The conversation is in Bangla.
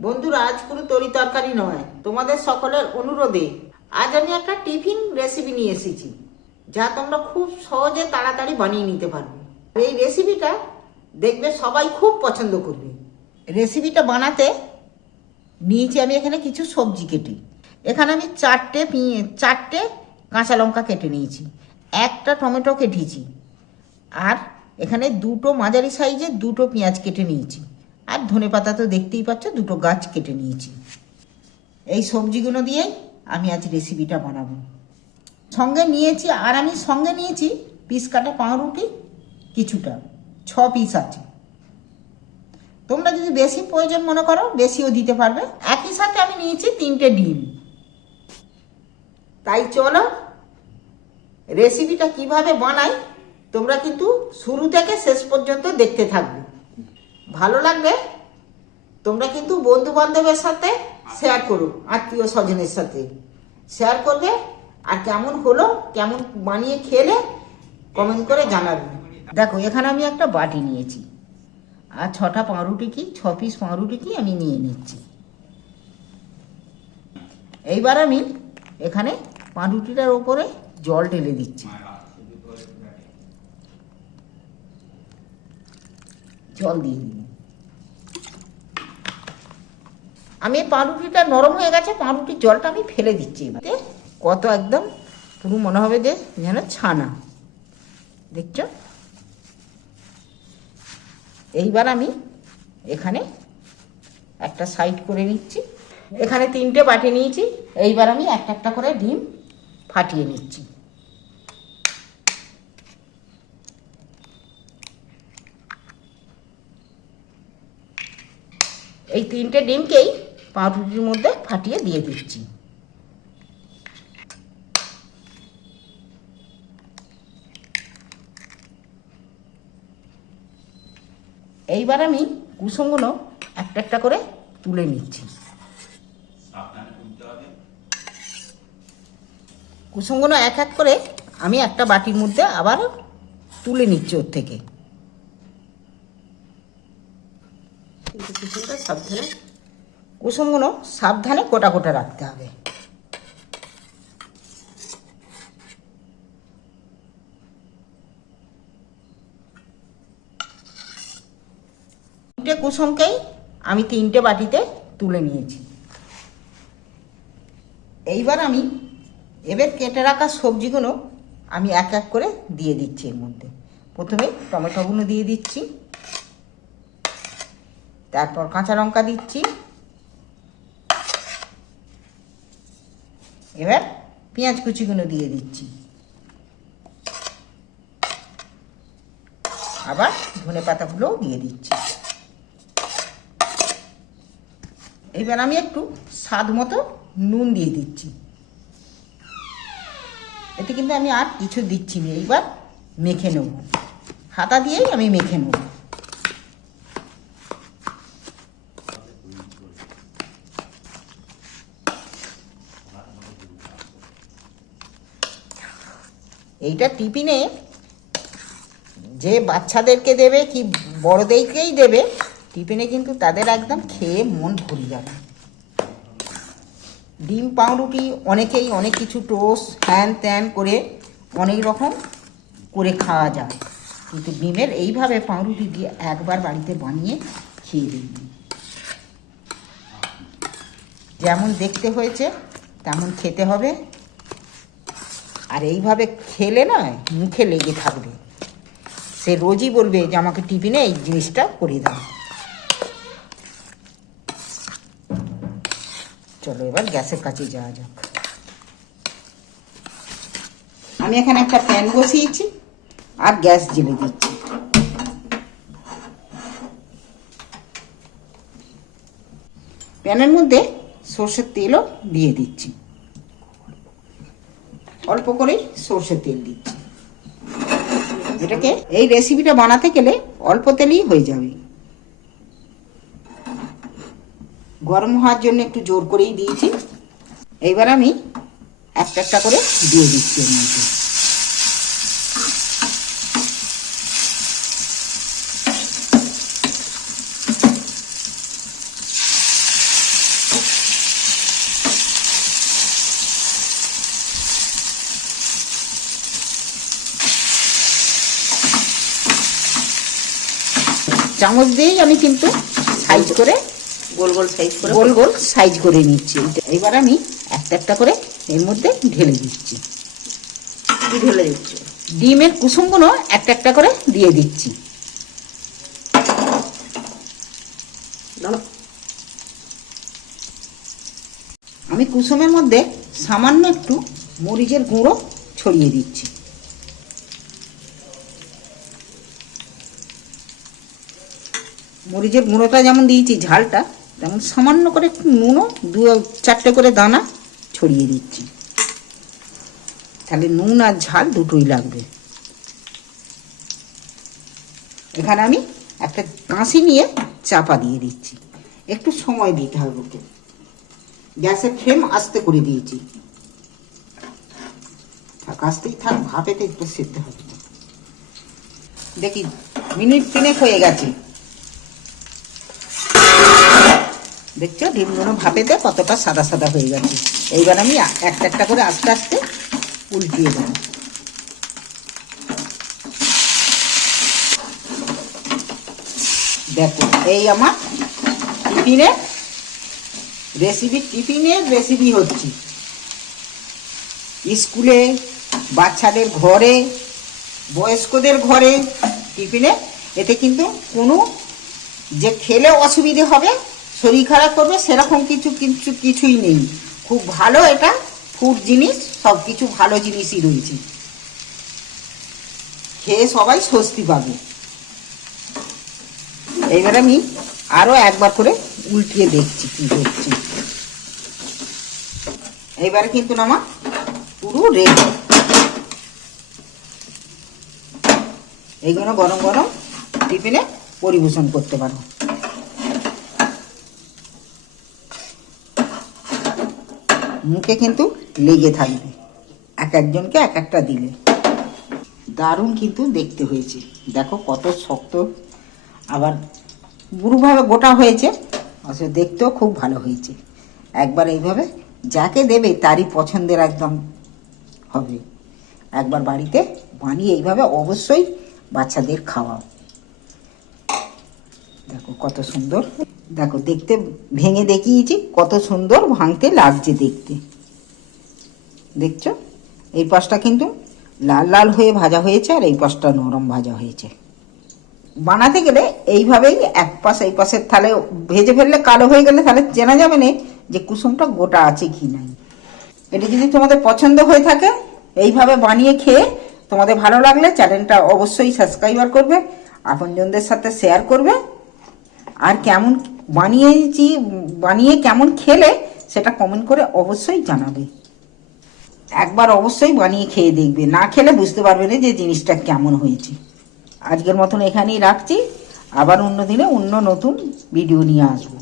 বন্ধুরা আজ কোনো তরি তরকারি নয়, তোমাদের সকলের অনুরোধে। আজ আমি একটা টিফিন রেসিপি নিয়ে এসেছি, যা তোমরা খুব সহজে তাড়াতাড়ি বানিয়ে নিতে পারবে। এই রেসিপিটা দেখবে সবাই খুব পছন্দ করবে। রেসিপিটা বানাতে নিয়েছি আমি এখানে কিছু সবজি কেটে। এখানে আমি চারটে পিঁ- চারটে কাঁচা লঙ্কা কেটে নিয়েছি, একটা টমেটো কেটেছি, আর এখানে দুটো মাঝারি সাইজের দুটো পেঁয়াজ কেটে নিয়েছি। আর ধনে পাতা তো দেখতেই পাচ্ছ, দুটো গাছ কেটে নিয়েছি। এই সবজিগুলো দিয়েই আমি আজ রেসিপিটা বানাবো। সঙ্গে নিয়েছি, আর আমি সঙ্গে নিয়েছি পিস কাটা পাউরুটি কিছুটা, ছ পিস আছে। তোমরা যদি বেশি প্রয়োজন মনে করো, বেশিও দিতে পারবে। একই সাথে আমি নিয়েছি তিনটে ডিম। তাই চলো রেসিপিটা কীভাবে বানাই, তোমরা কিন্তু শুরু থেকে শেষ পর্যন্ত দেখতে থাকবে। ভালো লাগবে? তোমরা কিন্তু বন্ধু বান্ধবের সাথে শেয়ার করো আত্মীয় স্বজনের সাথে। শেয়ার করবে আর কেমন হলো, কেমন বানিয়ে খেলে কমেন্ট করে জানাবে। দেখো, এখানে আমি একটা বাটি নিয়েছি। আর ছটা পাউরুটি কি, ছ পিস পাউরুটি কি আমি নিয়ে নিচ্ছি। এইবার আমি এখানে পাউরুটিটার ওপরে জল ঢেলে দিচ্ছি। জল দিয়ে দিলাম আমি পাউরুটিটা নরম হয়ে গেছে, পাউরুটির জলটা আমি ফেলে দিচ্ছি কত একদম পুরো মনে হবে যে যেন ছানা। দেখছ? এইবার আমি এখানে একটা সাইড করে নিচ্ছি। এখানে তিনটে বাটি নিয়েছি, এইবার আমি একটা একটা করে ডিম ফাটিয়ে নিচ্ছি। এই তিনটে ডিমকেই পাউরুটির মধ্যে ফাটিয়ে দিয়ে দিচ্ছি। এইবার আমি কুসুমগুলো একটা একটা করে তুলে নিচ্ছি। কুসুমগুলো এক এক করে আমি একটা বাটির মধ্যে আবার তুলে নিচ্ছি ওর থেকে। কিন্তু কুসুমটা সাবধানে কুসুমগুলো সাবধানে কোটা কোটা রাখতে হবে। তিনটে কুসুমকেই আমি তিনটে বাটিতে তুলে নিয়েছি। এইবার আমি এবার কেটে রাখা সবজিগুলো আমি এক এক করে দিয়ে দিচ্ছি এর মধ্যে। প্রথমে টমেটোগুলো দিয়ে দিচ্ছি, তারপর কাঁচা লঙ্কা দিচ্ছি এবার পেঁয়াজ কুচিগুলো দিয়ে দিচ্ছি। আবার ধনে পাতাগুলোও দিয়ে দিচ্ছি। এবার আমি একটু স্বাদ মতো নুন দিয়ে দিচ্ছি। এতে কিন্তু আমি আর কিছু দিচ্ছি না, এইবার মেখে নেব। হাতা দিয়েই আমি মেখে নেব। এইটা টিফিনে যে বাচ্চাদেরকে দেবে কি বড়দেরকেই দেবে, টিফিনে কিন্তু তাদের একদম খেয়ে মন ভরে যাবে। ডিম, পাউরুটি, অনেকেই অনেক কিছু টোস্ট, হ্যান ত্যান করে অনেক রকম করে খাওয়া যায়। কিন্তু ডিমের এইভাবে পাউরুটি দিয়ে একবার বাড়িতে বানিয়ে খেয়ে দেখবি যেমন দেখতে হয়েছে, তেমন খেতে হবে। আর এইভাবে খেলে না মুখে লেগে থাকবে। সে রোজই বলবে যে, আমাকে টিফিনে এই জিনিসটা করে দাও। চলো এবার গ্যাসের কাছে যাওয়া যাক। আমি এখানে একটা প্যান বসিয়েছি আর গ্যাস জ্বেলে দিচ্ছি। প্যানের মধ্যে সর্ষের তেলও দিয়ে দিচ্ছি। অল্প করেই সর্ষের তেল দিচ্ছি। এটাকে এই রেসিপিটা বানাতে গেলে অল্প তেলেই হয়ে যাবে। গরম হওয়ার জন্য একটু জোর করেই দিয়েছি। এইবার আমি একটা একটা করে দিয়ে দিচ্ছি এর মধ্যে। চামচ দিয়েই আমি কিন্তু সাইজ করে গোল গোল সাইজ করে গোল গোল সাইজ করে নিচ্ছি। এবার আমি একটা একটা করে এর মধ্যে ঢেলে দিচ্ছি। ঢেলে দিচ্ছি। ডিমের কুসুমগুলো একটা একটা করে দিয়ে দিচ্ছি। আমি কুসুমের মধ্যে সামান্য একটু মরিচের গুঁড়ো ছড়িয়ে দিচ্ছি। মরিচের গুঁড়োটা যেমন দিয়েছি, ঝালটা, তেমন সামান্য করে একটু নুনও, দু চারটে করে দানা ছড়িয়ে দিচ্ছি। তাহলে নুন আর ঝাল দুটোই লাগবে। এখানে আমি একটা কাঁচি নিয়ে চাপা দিয়ে দিচ্ছি। একটু সময় দিতে হবে ওকে। গ্যাসের ফ্লেম আস্তে করে দিয়েছি। আস্তেই থাক, ভাপেতে একটু সেদ্ধ হবে। দেখি, মিনিট তিনেক হয়ে গেছে। দেখছ? ডিমগুলো ভাপেতে কতটা সাদা সাদা হয়ে গেছে। এইবার আমি একটা একটা করে আস্তে আস্তে উল্টিয়ে দেবো। দেখো, এই আমার টিফিনের রেসিপি টিফিনের রেসিপি হচ্ছে স্কুলে বাচ্চাদের ঘরে, বয়স্কদের ঘরে টিফিনে, এতে কিন্তু কোনো যে খেলে অসুবিধে হবে শরীর খারাপ করবে, সেরকম কিছু কিছু কিছুই নেই। খুব ভালো এটা ফুড জিনিস সব কিছু ভালো জিনিসই রয়েছে। খেয়ে সবাই স্বস্তি পাবে। এইবার আমি আরও একবার করে উল্টিয়ে দেখছি কি হচ্ছে। এইবারে কিন্তু আমার পুরো রেডি। এইগুলো গরম গরম টিফিনে পরিবেশন করতে পারো। মুখে কিন্তু লেগে থাকবে। এক একজনকে এক একটা দিলে। দারুণ কিন্তু দেখতে হয়েছে। দেখো কত শক্ত। আবার গুরুভাবে গোটা হয়েছে। অথচ দেখতেও খুব ভালো হয়েছে। একবার এইভাবে যাকে দেবে তারই পছন্দের একদম হবে। একবার বাড়িতে বানিয়ে এইভাবে অবশ্যই বাচ্চাদের খাওয়াও। দেখো কত সুন্দর। দেখো, দেখতে ভেঙে দেখিয়েছি, কত সুন্দর ভাঙতে লাগছে দেখতে। দেখছ? এই পাশটা কিন্তু লাল লাল হয়ে ভাজা হয়েছে আর এই পাশটা নরম ভাজা হয়েছে। বানাতে গেলে এইভাবেই এক পাশ, এই পাশের থালে ভেজে ফেললে কালো হয়ে গেলে তাহলে চেনা যাবে না যে কুসুমটা গোটা আছে কি নাই। এটা যদি তোমাদের পছন্দ হয়ে থাকে, এইভাবে বানিয়ে খেয়ে তোমাদের ভালো লাগলে চ্যানেলটা অবশ্যই সাবস্ক্রাইবার করবে, আপনজনদের সাথে শেয়ার করবে। আর কেমন বানিয়েছি, বানিয়ে কেমন খেলে সেটা কমেন্ট করে অবশ্যই জানাবে। একবার অবশ্যই বানিয়ে খেয়ে দেখবে। না খেলে বুঝতে পারবে না যে জিনিসটা কেমন হয়েছে। আজকের মতন এখানেই রাখছি। আবার অন্য দিনে অন্য নতুন ভিডিও নিয়ে আসব।